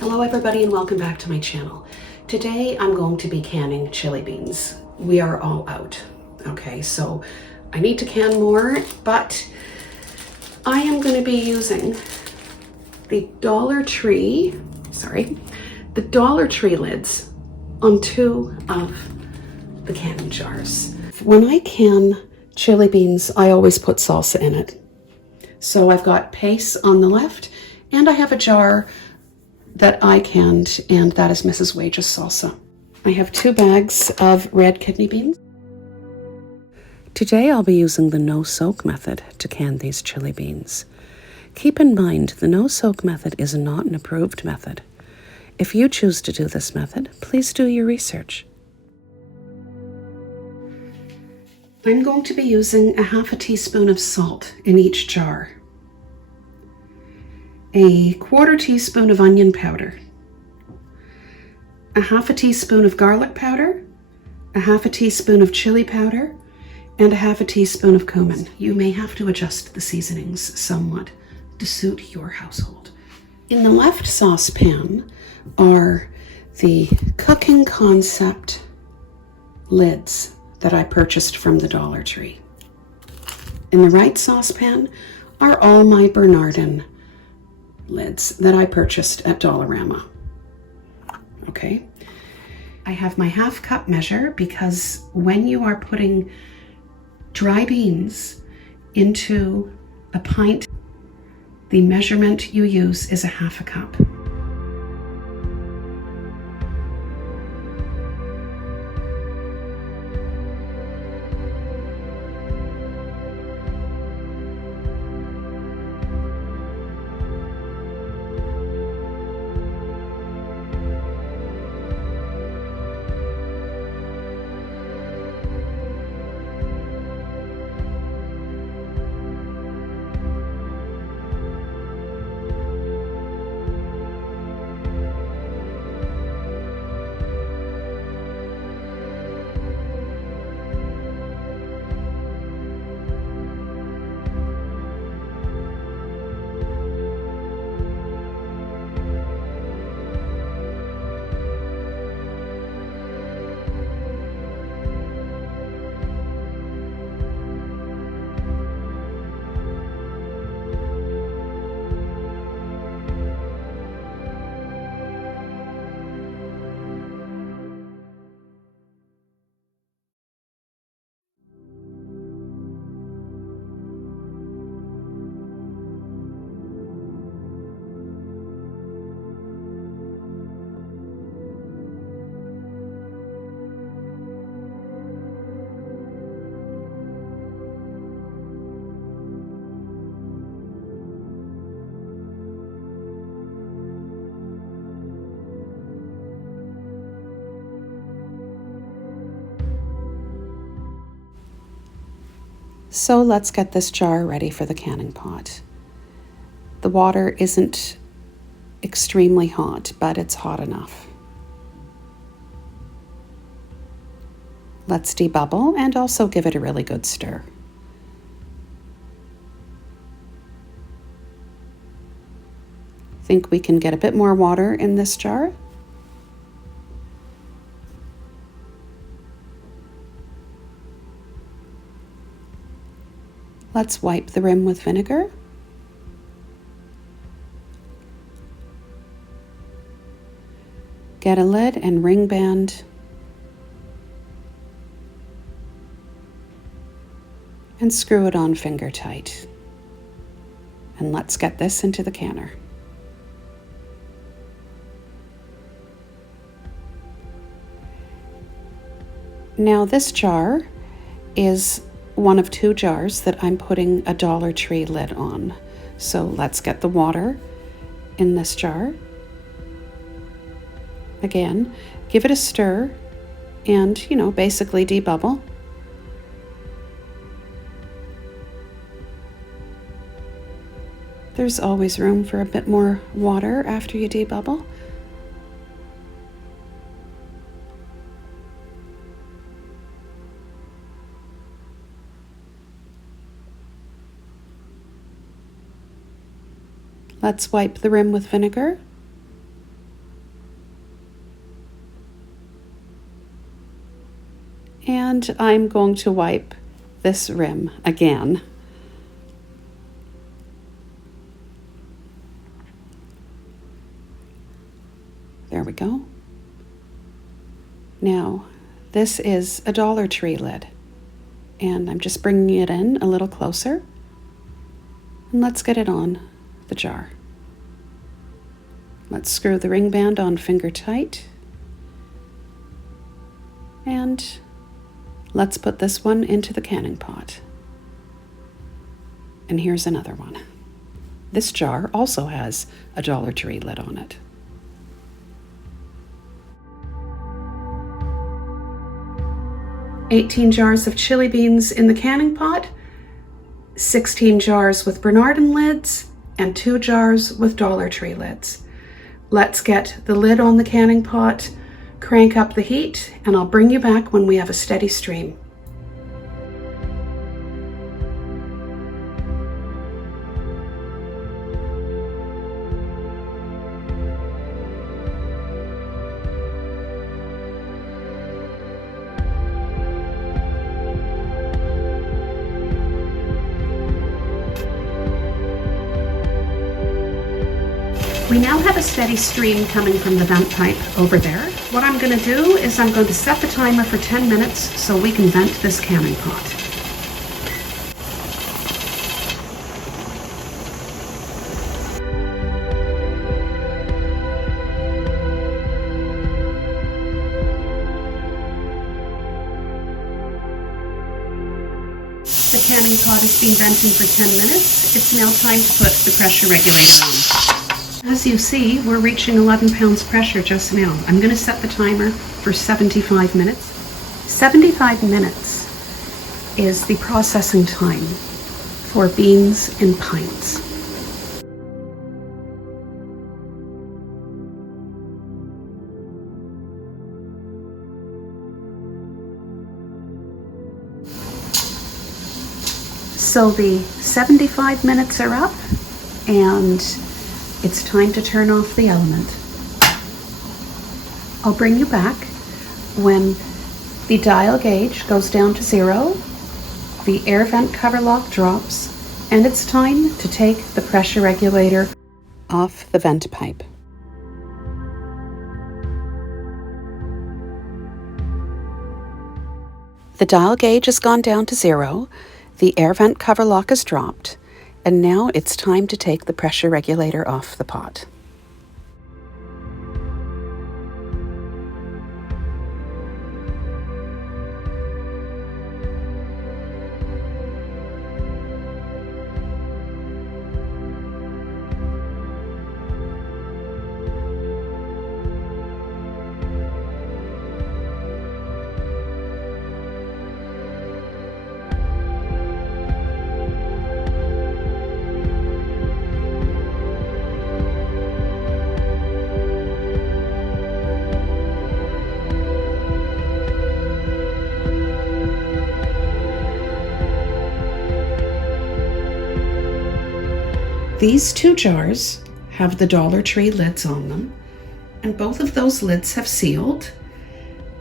Hello everybody and welcome back to my channel. Today I'm going to be canning chili beans. We are all out. Okay, so I need to can more, but I am going to be using the Dollar Tree lids on two of the canning jars. When I can chili beans, I always put salsa in it. So I've got paste on the left and I have a jar that I canned, and that is Mrs. Wage's salsa. I have 2 bags of red kidney beans. Today I'll be using the no-soak method to can these chili beans. Keep in mind, the no-soak method is not an approved method. If you choose to do this method, please do your research. I'm going to be using a half a teaspoon of salt in each jar, a 1/4 teaspoon of onion powder, a half a teaspoon of garlic powder, a half a teaspoon of chili powder, and a half a teaspoon of cumin. You may have to adjust the seasonings somewhat to suit your household. In the left saucepan are the Cooking Concept lids that I purchased from the Dollar Tree. In the right saucepan are all my Bernardin lids that I purchased at Dollarama. Okay, I have my 1/2 cup measure because when you are putting dry beans into a pint, the measurement you use is a 1/2 cup. So let's get this jar ready for the canning pot. The water isn't extremely hot, but it's hot enough. Let's debubble and also give it a really good stir. Think we can get a bit more water in this jar. Let's wipe the rim with vinegar. Get a lid and ring band. And screw it on finger tight. And let's get this into the canner. Now this jar is one of 2 jars that I'm putting a Dollar Tree lid on. So let's get the water in this jar. Again, give it a stir and, basically debubble. There's always room for a bit more water after you debubble. Let's wipe the rim with vinegar. And I'm going to wipe this rim again. There we go. Now, this is a Dollar Tree lid, and I'm just bringing it in a little closer. And let's get it on the jar. Let's screw the ring band on finger tight. And let's put this one into the canning pot. And here's another one. This jar also has a Dollar Tree lid on it. "18 jars of chili beans in the canning pot, 16 jars with Bernardin lids, and 2 jars with Dollar Tree lids. Let's get the lid on the canning pot, crank up the heat, and I'll bring you back when we have a steady stream. We now have a steady stream coming from the vent pipe over there. What I'm going to do is I'm going to set the timer for 10 minutes so we can vent this canning pot. The canning pot has been venting for 10 minutes. It's now time to put the pressure regulator on. As you see, we're reaching 11 pounds pressure just now. I'm going to set the timer for 75 minutes. 75 minutes is the processing time for beans in pints. So the 75 minutes are up, and it's time to turn off the element. I'll bring you back when the dial gauge goes down to 0, the air vent cover lock drops, and it's time to take the pressure regulator off the vent pipe. The dial gauge has gone down to 0, the air vent cover lock has dropped, and now it's time to take the pressure regulator off the pot. These 2 jars have the Dollar Tree lids on them, and both of those lids have sealed.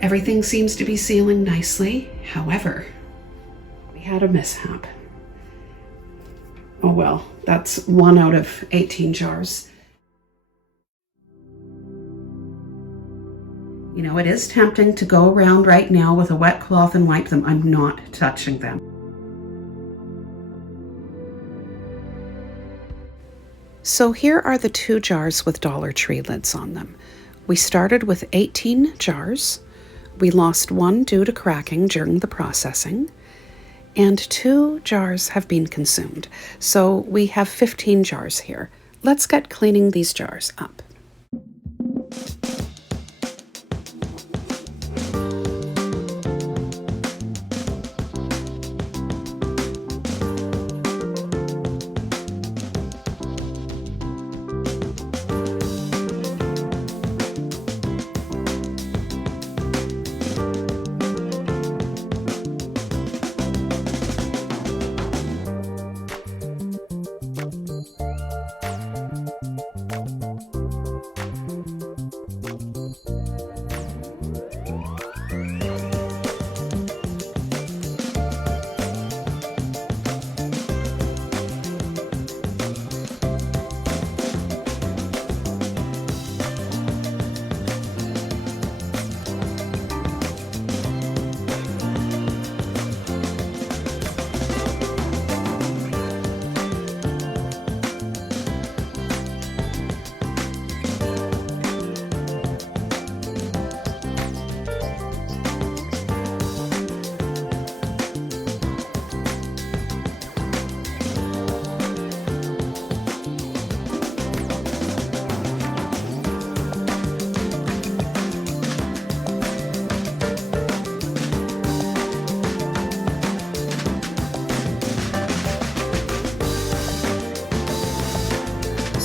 Everything seems to be sealing nicely. However, we had a mishap. Oh well, that's 1 out of 18 jars. You know, it is tempting to go around right now with a wet cloth and wipe them. I'm not touching them. So here are the 2 jars with Dollar Tree lids on them. We started with 18 jars. We lost 1 due to cracking during the processing, and 2 jars have been consumed. So we have 15 jars here. Let's get cleaning these jars up.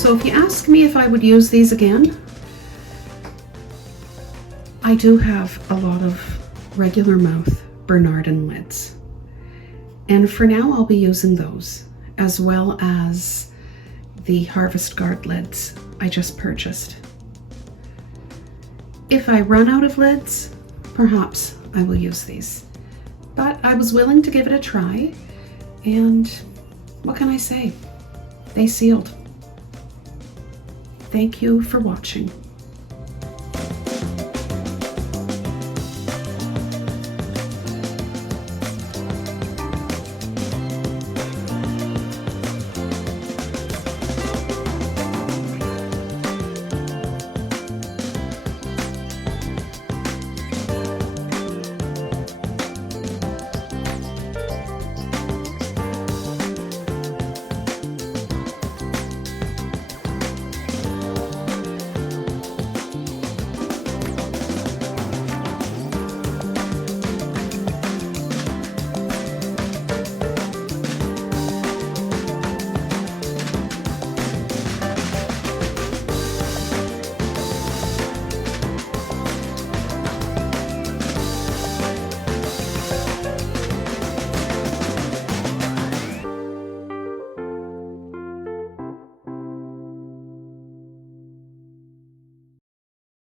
So if you ask me if I would use these again, I do have a lot of regular mouth Bernardin lids. And for now, I'll be using those, as well as the Harvest Guard lids I just purchased. If I run out of lids, perhaps I will use these. But I was willing to give it a try, and what can I say? They sealed. Thank you for watching.